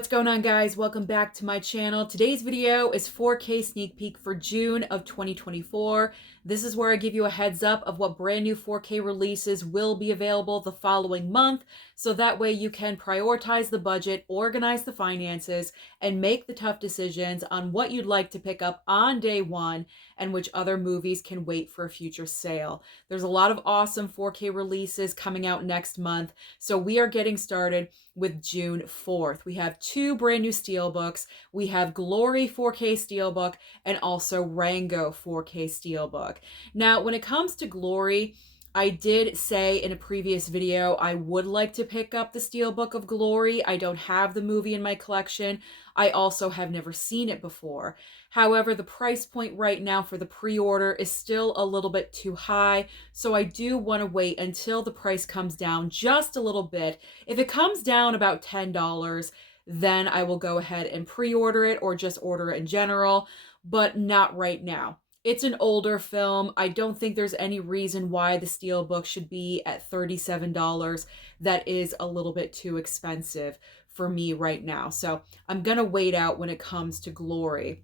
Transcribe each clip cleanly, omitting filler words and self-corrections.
What's going on, guys? Welcome back to my channel. Today's video is 4K sneak peek for June of 2024. This is where I give you a heads up of what brand new 4K releases will be available the following month, so that way you can prioritize the budget, organize the finances, and make the tough decisions on what you'd like to pick up on day one and which other movies can wait for a future sale. There's a lot of awesome 4K releases coming out next month, so we are getting started with June 4th. We have two brand new steelbooks. We have Glory 4K steelbook and also Rango 4K steelbook. Now, when it comes to Glory, I did say in a previous video I would like to pick up the steelbook of Glory. I don't have the movie in my collection. I also have never seen it before. However, the price point right now for the pre-order is still a little bit too high, so I do want to wait until the price comes down just a little bit. If it comes down about $10, then I will go ahead and pre-order it or just order it in general, but not right now. It's an older film. I don't think there's any reason why the steelbook should be at $37. That is a little bit too expensive for me right now. So I'm going to wait out when it comes to Glory.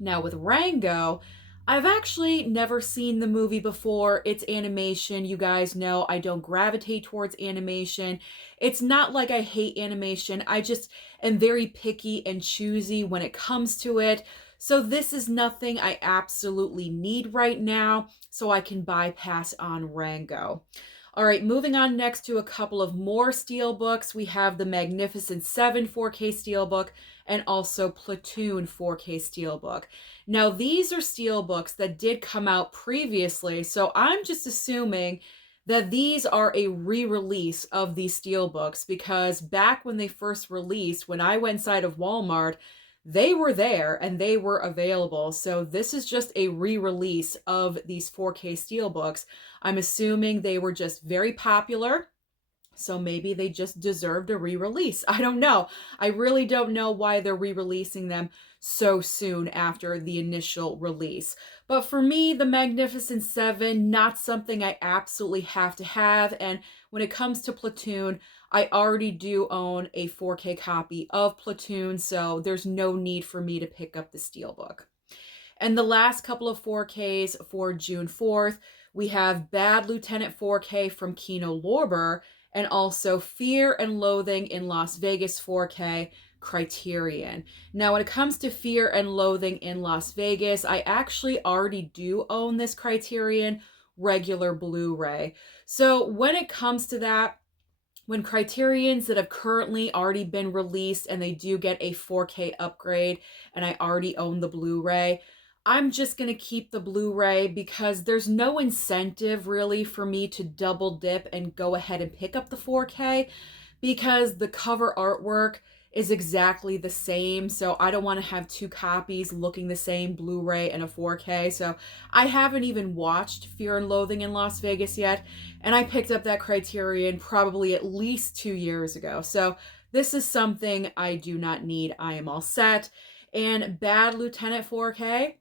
Now with Rango, I've actually never seen the movie before. It's animation. You guys know I don't gravitate towards animation. It's not like I hate animation. I just am very picky and choosy when it comes to it. So this is nothing I absolutely need right now, so I can bypass on Rango. All right, moving on next to a couple of more steelbooks. We have the Magnificent Seven 4K steelbook and also Platoon 4K steelbook. Now, these are steelbooks that did come out previously, so I'm just assuming that these are a re-release of these steelbooks, because back when they first released, when I went inside of Walmart, they were there and they were available. So this is just a re-release of these 4K steelbooks. I'm assuming they were just very popular, so maybe they just deserved a re-release. I don't know. I really don't know why they're re-releasing them so soon after the initial release. But for me, the Magnificent Seven, not something I absolutely have to have. And when it comes to Platoon, I already do own a 4K copy of Platoon, so there's no need for me to pick up the steelbook. And the last couple of 4Ks for June 4th, we have Bad Lieutenant 4K from Kino Lorber, and also Fear and Loathing in Las Vegas 4K Criterion. Now, when it comes to Fear and Loathing in Las Vegas, I actually already do own this Criterion regular Blu-ray. So when it comes to that, when Criterions that have currently already been released and they do get a 4K upgrade and I already own the Blu-ray, I'm just going to keep the Blu-ray because there's no incentive really for me to double dip and go ahead and pick up the 4K, because the cover artwork is exactly the same. So I don't want to have two copies looking the same, Blu-ray and a 4K. So I haven't even watched Fear and Loathing in Las Vegas yet. And I picked up that Criterion probably at least 2 years ago. So this is something I do not need. I am all set. And Bad Lieutenant 4K,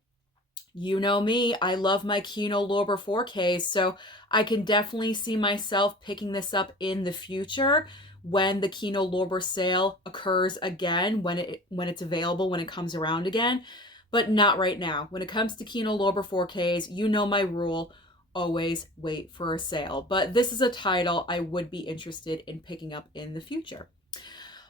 you know me, I love my Kino Lorber 4Ks, so I can definitely see myself picking this up in the future when the Kino Lorber sale occurs again, when it's available, when it comes around again, but not right now. When it comes to Kino Lorber 4Ks, you know my rule, always wait for a sale. But this is a title I would be interested in picking up in the future.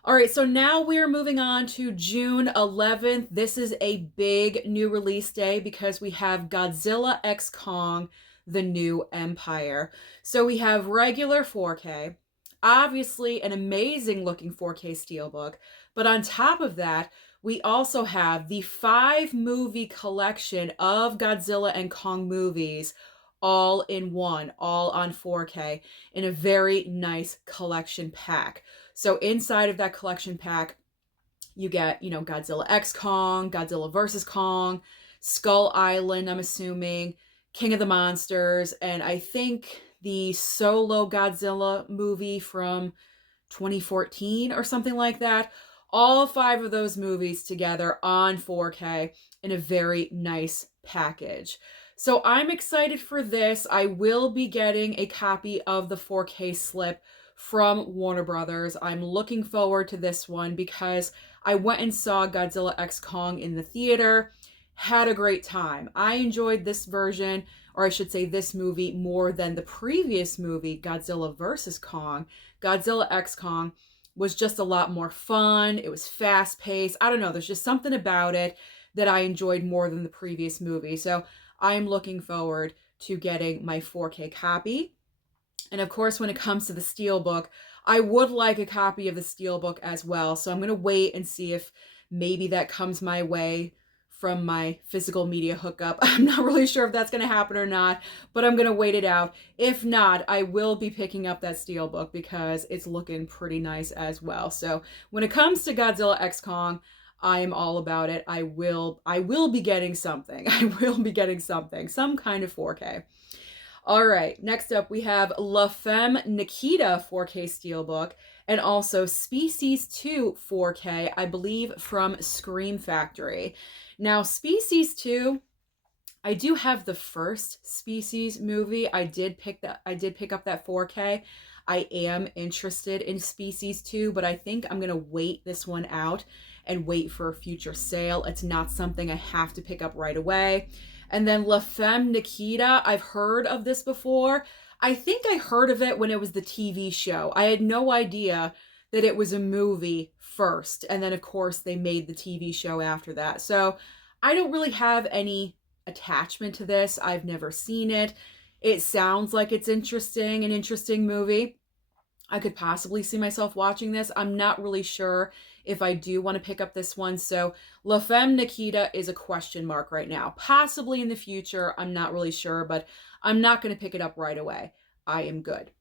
All right, so now we're moving on to June 11th. This is a big new release day because we have Godzilla x Kong, The New Empire. So we have regular 4K, obviously an amazing looking 4K steelbook, but on top of that, we also have the 5-movie collection of Godzilla and Kong movies all in one, all on 4K in a very nice collection pack. So inside of that collection pack, you get, Godzilla x Kong, Godzilla vs. Kong, Skull Island, I'm assuming, King of the Monsters, and I think the solo Godzilla movie from 2014 or something like that. All 5 of those movies together on 4K in a very nice package. So I'm excited for this. I will be getting a copy of the 4K slip from Warner Brothers. I'm looking forward to this one because I went and saw Godzilla X Kong in the theater, had a great time. I enjoyed this version, or I should say this movie, more than the previous movie, Godzilla vs. Kong. Godzilla X Kong was just a lot more fun. It was fast paced. I don't know. There's just something about it that I enjoyed more than the previous movie. So I'm looking forward to getting my 4K copy. And of course, when it comes to the Steelbook, I would like a copy of the Steelbook as well. So I'm going to wait and see if maybe that comes my way from my physical media hookup. I'm not really sure if that's going to happen or not, but I'm going to wait it out. If not, I will be picking up that Steelbook because it's looking pretty nice as well. So when it comes to Godzilla X Kong, I am all about it. I will be getting something. I will be getting something, some kind of 4K. All right, next up we have La Femme Nikita 4K Steelbook and also Species 2 4K, I believe from Scream Factory. Now, Species 2, I do have the first Species movie. I did pick up that 4K. I am interested in Species 2, but I think I'm going to wait this one out and wait for a future sale. It's not something I have to pick up right away. And then La Femme Nikita, I've heard of this before. I think I heard of it when it was the TV show. I had no idea that it was a movie first. And then, of course, they made the TV show after that. So I don't really have any attachment to this. I've never seen it. It sounds like it's interesting, an interesting movie. I could possibly see myself watching this. I'm not really sure if I do want to pick up this one. So La Femme Nikita is a question mark right now. Possibly in the future, I'm not really sure, but I'm not going to pick it up right away. I am good.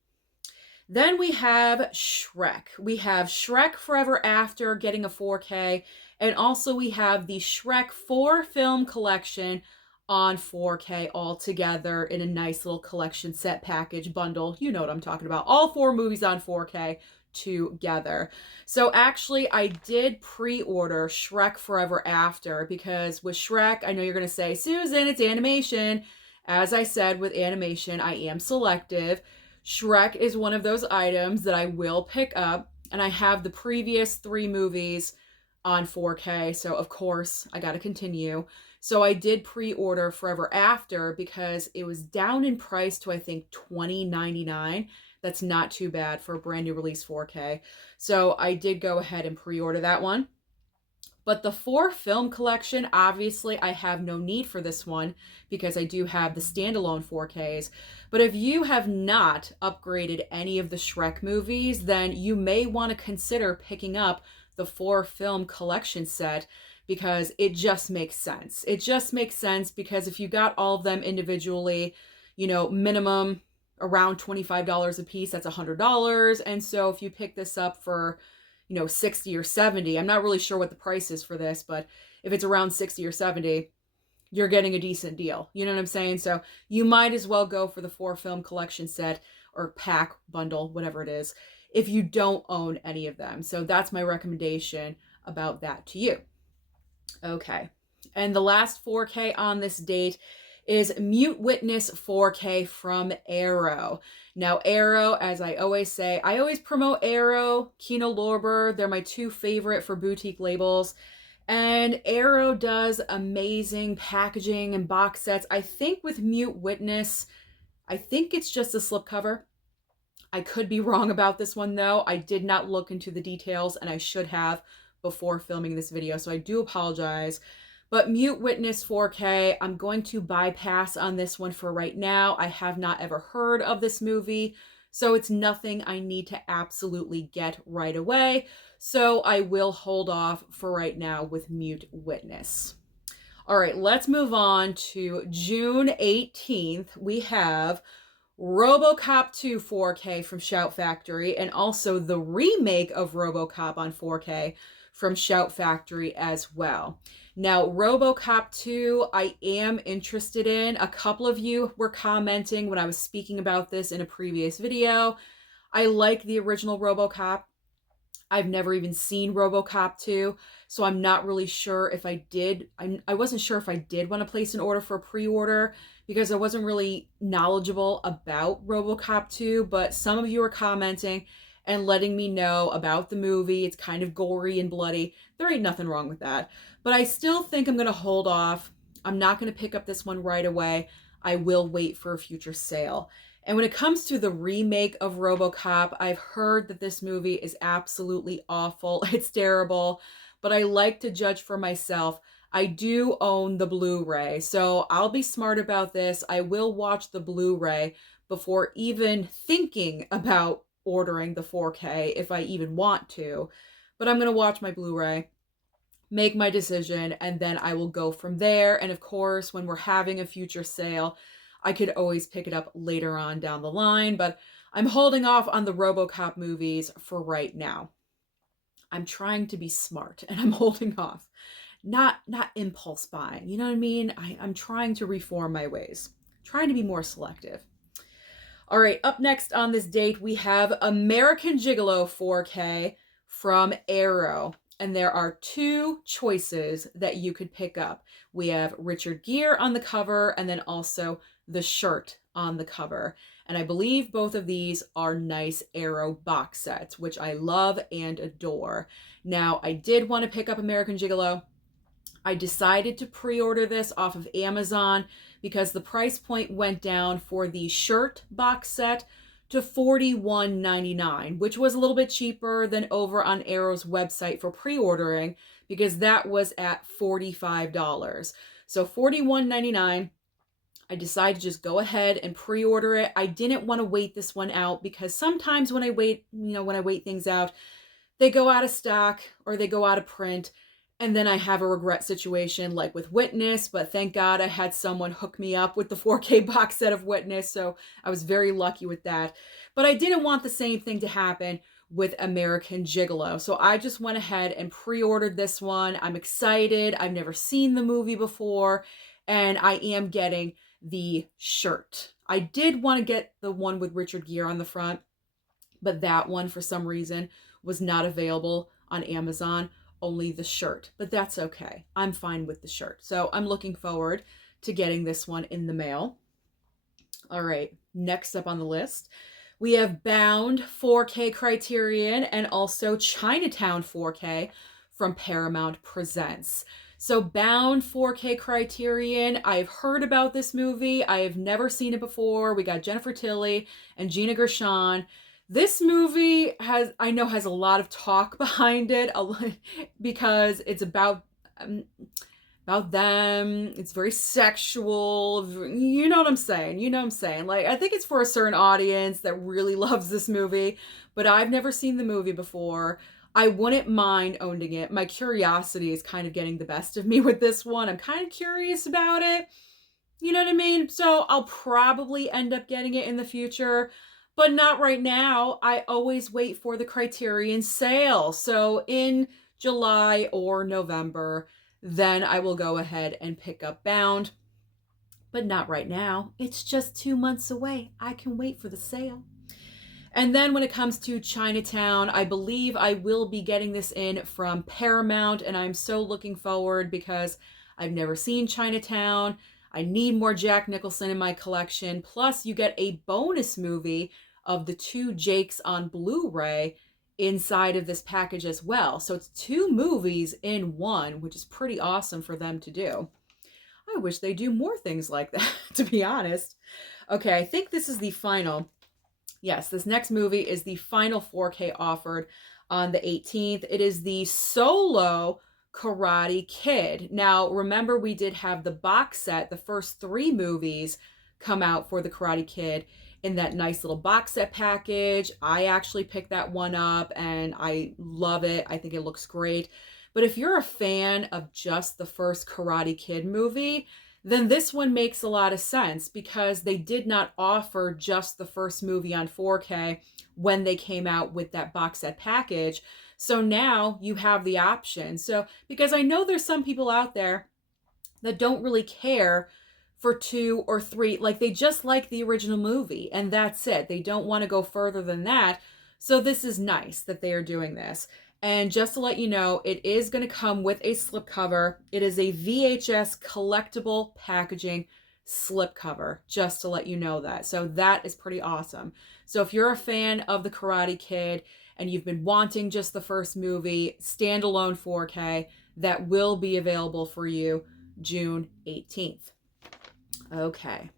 Then we have Shrek. We have Shrek Forever After getting a 4K, and also we have the Shrek 4 film collection on 4K all together in a nice little collection set package bundle. You know what I'm talking about. All 4 movies on 4K together. So actually, I did pre-order Shrek Forever After because with Shrek, I know you're going to say, Susan, it's animation. As I said, with animation, I am selective. Shrek is one of those items that I will pick up, and I have the previous 3 movies on 4K, so of course I got to continue. So I did pre-order Forever After because it was down in price to I think $20.99. That's not too bad for a brand new release 4K. So I did go ahead and pre-order that one. But the 4 film collection, obviously I have no need for this one because I do have the standalone 4Ks. But if you have not upgraded any of the Shrek movies, then you may want to consider picking up the 4 film collection set because it just makes sense. It just makes sense because if you got all of them individually, you know, minimum around $25 a piece, that's $100. And so if you pick this up for, you know, 60 or 70, I'm not really sure what the price is for this, but if it's around 60 or 70, you're getting a decent deal. You know what I'm saying? So you might as well go for the 4 film collection set or pack bundle, whatever it is, if you don't own any of them. So that's my recommendation about that to you. Okay. And the last 4K on this date is Mute Witness 4K from Arrow. Now, Arrow, as I always say, I always promote Arrow, Kino Lorber. They're my 2 favorite for boutique labels. And Arrow does amazing packaging and box sets. I think with Mute Witness, I think it's just a slipcover. I could be wrong about this one, though. I did not look into the details, and I should have before filming this video, so I do apologize. But Mute Witness 4K, I'm going to bypass on this one for right now. I have not ever heard of this movie, so it's nothing I need to absolutely get right away. So I will hold off for right now with Mute Witness. All right, let's move on to June 18th. We have Robocop 2 4K from Shout Factory, and also the remake of Robocop on 4K from Shout Factory as well. Now, Robocop 2, I am interested in. A couple of you were commenting when I was speaking about this in a previous video. I like the original Robocop. I've never even seen Robocop 2, so I'm not really sure if I did. I wasn't sure if I did want to place an order for a pre-order because I wasn't really knowledgeable about Robocop 2, but some of you are commenting, and letting me know about the movie. It's kind of gory and bloody. There ain't nothing wrong with that. But I still think I'm going to hold off. I'm not going to pick up this one right away. I will wait for a future sale. And when it comes to the remake of Robocop, I've heard that this movie is absolutely awful. It's terrible, but I like to judge for myself. I do own the Blu-ray, so I'll be smart about this. I will watch the Blu-ray before even thinking about ordering the 4K if I even want to. But I'm going to watch my Blu-ray, make my decision, and then I will go from there. And of course, when we're having a future sale, I could always pick it up later on down the line, but I'm holding off on the Robocop movies for right now. I'm trying to be smart and I'm holding off. Not impulse buying, you know what I mean? I'm trying to reform my ways, trying to be more selective. All right, up next on this date, we have American Gigolo 4K from Arrow. And there are two choices that you could pick up. We have Richard Gere on the cover and then also the shirt on the cover. And I believe both of these are nice Arrow box sets, which I love and adore. Now, I did want to pick up American Gigolo. I decided to pre-order this off of Amazon because the price point went down for the shirt box set to $41.99, which was a little bit cheaper than over on Arrow's website for pre-ordering because that was at $45. So $41.99. I decided to just go ahead and pre-order it. I didn't want to wait this one out because sometimes when I wait, when I wait things out, they go out of stock or they go out of print. And then I have a regret situation like with Witness, but thank God I had someone hook me up with the 4K box set of Witness, so I was very lucky with that. But I didn't want the same thing to happen with American Gigolo, so I just went ahead and pre-ordered this one. I'm excited. I've never seen the movie before, and I am getting the shirt. I did want to get the one with Richard Gere on the front, but that one, for some reason, was not available on Amazon. Only the shirt, but that's okay. I'm fine with the shirt. So I'm looking forward to getting this one in the mail. All right, next up on the list, we have Bound 4K Criterion and also Chinatown 4K from Paramount Presents. So Bound 4K Criterion, I've heard about this movie. I have never seen it before. We got Jennifer Tilly and Gina Gershon. This movie has a lot of talk behind it because it's about them. It's very sexual. You know what I'm saying? Like, I think it's for a certain audience that really loves this movie, but I've never seen the movie before. I wouldn't mind owning it. My curiosity is kind of getting the best of me with this one. I'm kind of curious about it. You know what I mean? So I'll probably end up getting it in the future. But not right now. I always wait for the Criterion sale. So in July or November, then I will go ahead and pick up Bound. But not right now. It's just 2 months away. I can wait for the sale. And then when it comes to Chinatown, I believe I will be getting this in from Paramount. And I'm so looking forward because I've never seen Chinatown. I need more Jack Nicholson in my collection. Plus, you get a bonus movie of the two Jakes on Blu-ray inside of this package as well. So it's 2 movies in one, which is pretty awesome for them to do. I wish they do more things like that, to be honest. Okay, I think this is the final. Yes, this next movie is the final 4K offered on the 18th. It is the Solo Karate Kid. Now, remember we did have the box set, the first 3 movies come out for the Karate Kid in that nice little box set package. I actually picked that one up and I love it. I think it looks great. But if you're a fan of just the first Karate Kid movie, then this one makes a lot of sense because they did not offer just the first movie on 4K when they came out with that box set package. So now you have the option. So, because I know there's some people out there that don't really care for 2 or 3, like they just like the original movie and that's it. They don't want to go further than that. So this is nice that they are doing this. And just to let you know, it is going to come with a slipcover. It is a VHS collectible packaging slipcover, just to let you know that. So that is pretty awesome. So if you're a fan of The Karate Kid and you've been wanting just the first movie, standalone 4K, that will be available for you June 18th. Okay,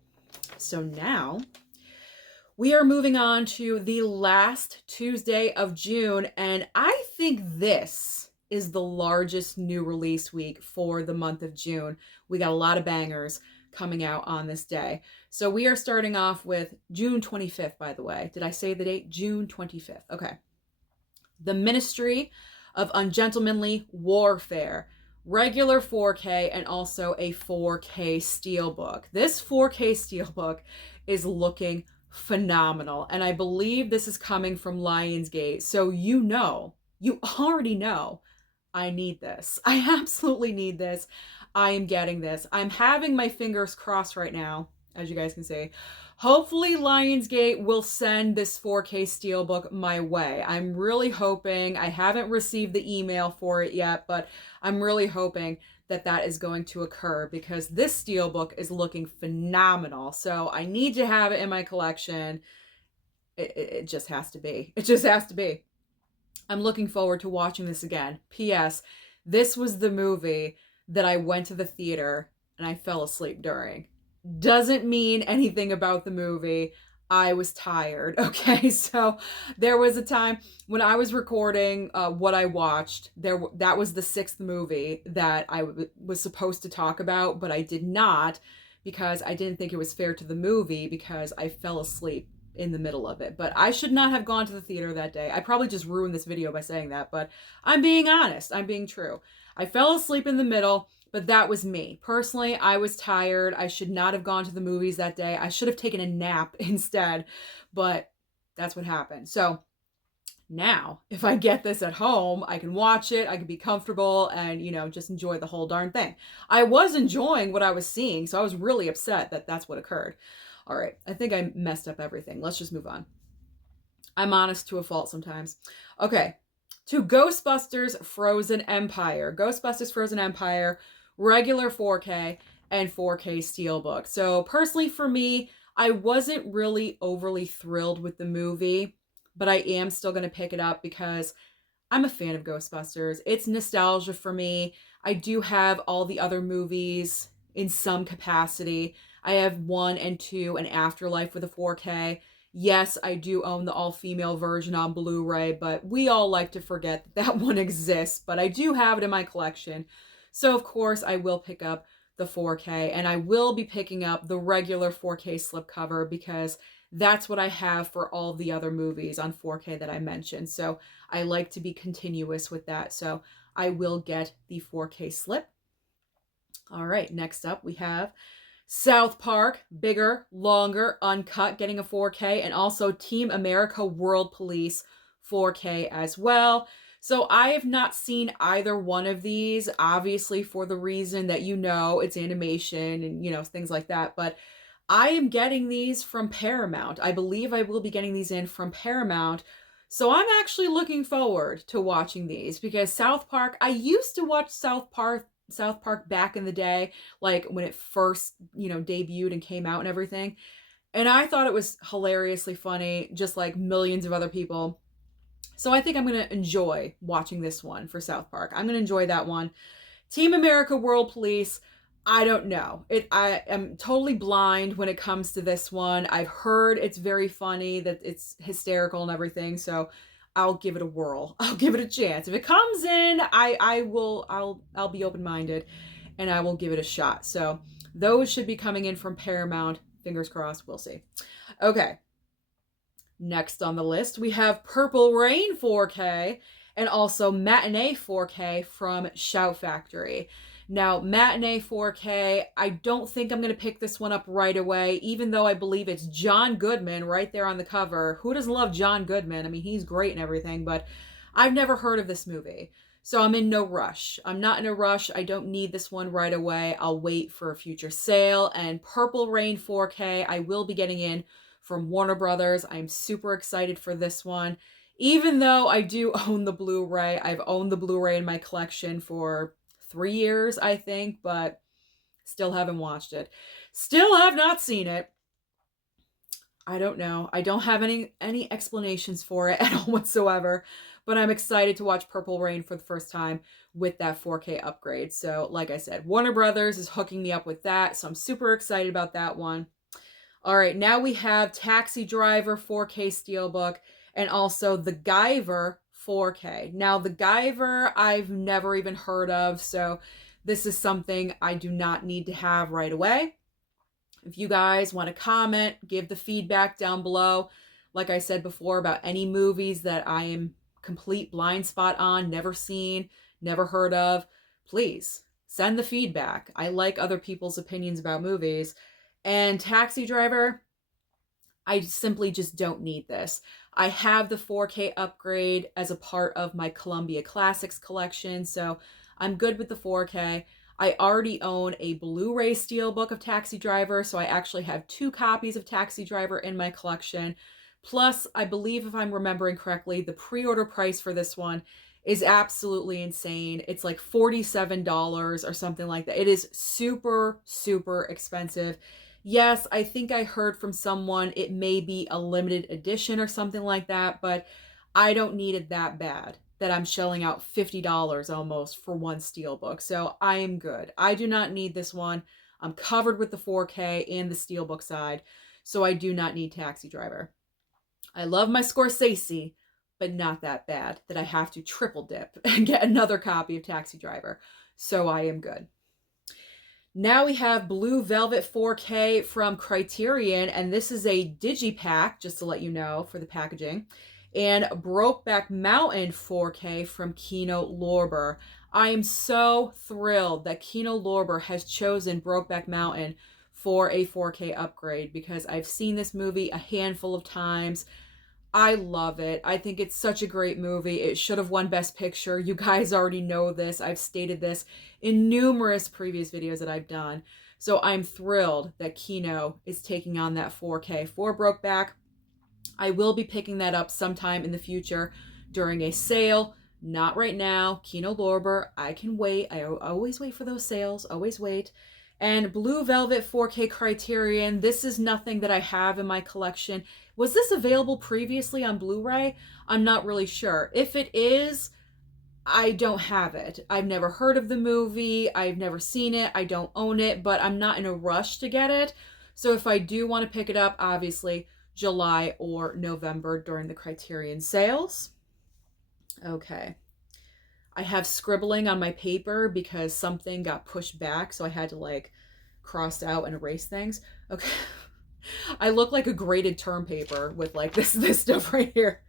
so now we are moving on to the last Tuesday of June, and I think this is the largest new release week for the month of June. We got a lot of bangers coming out on this day. So we are starting off with June 25th, by the way. Did I say the date? June 25th. Okay. The Ministry of Ungentlemanly Warfare. Regular 4K and also a 4K steelbook. This 4K steelbook is looking phenomenal. And I believe this is coming from Lionsgate. So you already know, I need this. I absolutely need this. I am getting this. I'm having my fingers crossed right now, as you guys can see. Hopefully Lionsgate will send this 4K steelbook my way. I'm really hoping. I haven't received the email for it yet, but I'm really hoping that that is going to occur because this steelbook is looking phenomenal. So I need to have it in my collection. It just has to be. It just has to be. I'm looking forward to watching this again. P.S. This was the movie that I went to the theater and I fell asleep during. Doesn't mean anything about the movie. I was tired. Okay, so there was a time when I was recording what I watched. That was the 6th movie that I was supposed to talk about, but I did not because I didn't think it was fair to the movie because I fell asleep in the middle of it. But I should not have gone to the theater that day. I probably just ruined this video by saying that, but I'm being honest. I'm being true. I fell asleep in the middle. But that was me. Personally, I was tired. I should not have gone to the movies that day. I should have taken a nap instead, but that's what happened. So now, if I get this at home, I can watch it, I can be comfortable and, just enjoy the whole darn thing. I was enjoying what I was seeing, so I was really upset that that's what occurred. All right, I think I messed up everything. Let's just move on. I'm honest to a fault sometimes. Okay, to Ghostbusters Frozen Empire. Ghostbusters Frozen Empire, regular 4K and 4K steelbook. So personally for me, I wasn't really overly thrilled with the movie, but I am still going to pick it up because I'm a fan of Ghostbusters. It's nostalgia for me. I do have all the other movies in some capacity. I have 1 and 2 and Afterlife with a 4K. Yes, I do own the all-female version on Blu-ray, but we all like to forget that one exists. But I do have it in my collection. So, of course, I will pick up the 4K, and I will be picking up the regular 4K slipcover because that's what I have for all the other movies on 4K that I mentioned. So I like to be continuous with that. So I will get the 4K slip. All right, next up we have South Park, bigger, longer, uncut, getting a 4K, and also Team America World Police 4K as well. So I have not seen either one of these, obviously for the reason that it's animation and, things like that. But I am getting these from Paramount. I believe I will be getting these in from Paramount. So I'm actually looking forward to watching these because South Park, I used to watch South Park back in the day, like when it first, debuted and came out and everything. And I thought it was hilariously funny, just like millions of other people. So I think I'm going to enjoy watching this one for South Park. I'm going to enjoy that one. Team America World Police, I don't know. I am totally blind when it comes to this one. I've heard it's very funny, that it's hysterical and everything. So I'll give it a whirl. I'll give it a chance. If it comes in, I'll be open-minded and I will give it a shot. So those should be coming in from Paramount. Fingers crossed. We'll see. Okay. Next on the list, we have Purple Rain 4K and also Matinee 4K from Shout Factory. Now, Matinee 4K, I don't think I'm going to pick this one up right away, even though I believe it's John Goodman right there on the cover. Who doesn't love John Goodman? I mean, he's great and everything, but I've never heard of this movie. So I'm in no rush. I'm not in a rush. I don't need this one right away. I'll wait for a future sale. And Purple Rain 4K, I will be getting in from Warner Brothers. I'm super excited for this one. Even though I do own the Blu-ray, I've owned the Blu-ray in my collection for 3 years, I think, but still haven't watched it. Still have not seen it. I don't know. I don't have any explanations for it at all whatsoever, but I'm excited to watch Purple Rain for the first time with that 4K upgrade. So, like I said, Warner Brothers is hooking me up with that, so I'm super excited about that one. All right, now we have Taxi Driver 4K Steelbook and also the Guyver 4K. Now, the Guyver I've never even heard of, so this is something I do not need to have right away. If you guys want to comment, give the feedback down below. Like I said before, about any movies that I am complete blind spot on, never seen, never heard of, please send the feedback. I like other people's opinions about movies. And Taxi Driver, I simply just don't need this. I have the 4K upgrade as a part of my Columbia Classics collection, so I'm good with the 4K. I already own a Blu-ray steelbook of Taxi Driver, so I actually have 2 copies of Taxi Driver in my collection. Plus, I believe, if I'm remembering correctly, the pre-order price for this one is absolutely insane. It's like $47 or something like that. It is super, super expensive. Yes, I think I heard from someone it may be a limited edition or something like that, but I don't need it that bad that I'm shelling out $50 almost for one steelbook. So I am good. I do not need this one. I'm covered with the 4K and the steelbook side, so I do not need Taxi Driver. I love my Scorsese, but not that bad that I have to triple dip and get another copy of Taxi Driver. So I am good. Now we have Blue Velvet 4K from Criterion, and this is a digipack, just to let you know, for the packaging. And Brokeback Mountain 4K from Kino Lorber. I am so thrilled that Kino Lorber has chosen Brokeback Mountain for a 4K upgrade because I've seen this movie a handful of times. I love it. I think it's such a great movie. It should have won Best Picture. You guys already know this. I've stated this in numerous previous videos that I've done. So I'm thrilled that Kino is taking on that 4K for Brokeback. I will be picking that up sometime in the future during a sale. Not right now. Kino Lorber, I can wait. I always wait for those sales. Always wait. And Blue Velvet 4K Criterion. This is nothing that I have in my collection. Was this available previously on Blu-ray? I'm not really sure. If it is, I don't have it. I've never heard of the movie. I've never seen it. I don't own it, but I'm not in a rush to get it. So if I do want to pick it up, obviously July or November during the Criterion sales. Okay. I have scribbling on my paper because something got pushed back, so I had to like cross out and erase things. Okay. I look like a graded term paper with like this stuff right here.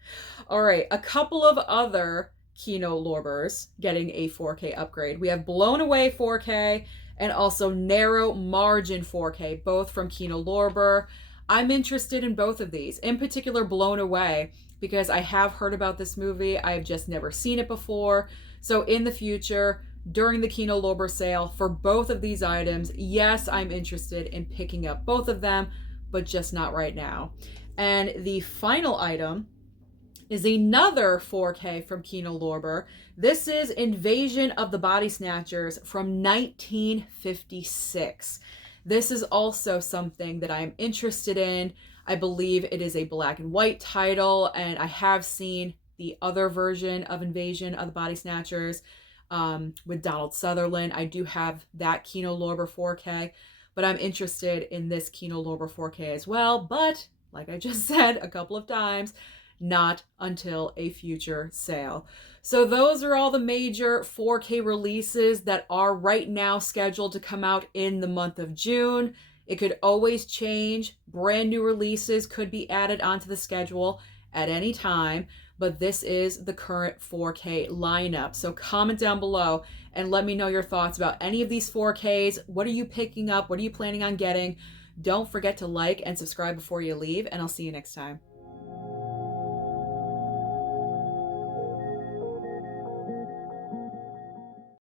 All right, a couple of other Kino Lorbers getting a 4K upgrade. We have Blown Away 4K and also Narrow Margin 4K, both from Kino Lorber. I'm interested in both of these, in particular Blown Away, because I have heard about this movie. I've just never seen it before. So in the future, during the Kino Lorber sale for both of these items, yes, I'm interested in picking up both of them, but just not right now. And the final item is another 4K from Kino Lorber. This is Invasion of the Body Snatchers from 1956. This is also something that I'm interested in. I believe it is a black and white title, and I have seen the other version of Invasion of the Body Snatchers with Donald Sutherland. I do have that Kino Lorber 4K, but I'm interested in this Kino Lorber 4K as well. But like I just said a couple of times, not until a future sale. So those are all the major 4K releases that are right now scheduled to come out in the month of June. It could always change. Brand new releases could be added onto the schedule at any time, but this is the current 4K lineup. So comment down below and let me know your thoughts about any of these 4Ks. What are you picking up? What are you planning on getting? Don't forget to like and subscribe before you leave, and I'll see you next time.